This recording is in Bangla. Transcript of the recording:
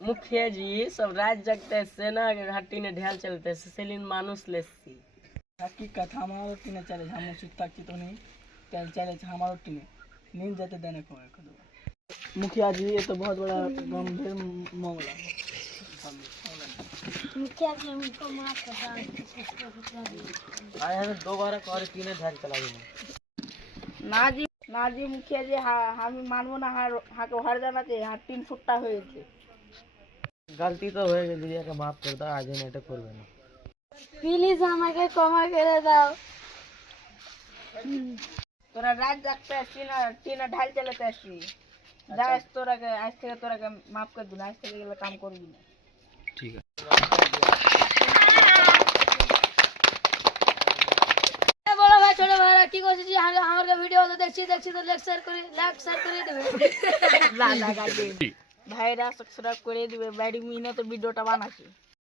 मुखिया जी सब रात जगते सेना के घाटी ने ढेल चलते सेलिन मानुस लेसी हकीकत हमारो टीने चले हम सुतक तो नहीं चल चले हमारो टीने नींद जाते देने को है मुखिया जी ये तो बहुत बड़ा गंभीर मामला है। मुखिया जी हमको माफ कर आए हमें दोबारा कर तीन ढेल चला देना ना जी मुखिया जी हम मानबो ना हार जाना चाहिए हाँ 3 फुट्टा हो गए गलती तो हो गई दीदी का माफ कर दो आज नाटक करबे ना प्लीज আমাকে ক্ষমা করে দাও तोरा रात जागते टीना ढाल चलते আসি जा तोरा के आज থেকে तोरा के माफ कर दूं आज থেকে এগুলো काम করবি না ठीक है বড় ভাই ছোট ভাইরা কি করছিস আমার ভিডিও তো দেখছি তো লাইক শেয়ার করে দিবে না গাড়ি ভাইরা সাবস্ক্রাইব করে দিবে বাইরে মিনে তো ভিডিওটা বানাচ্ছি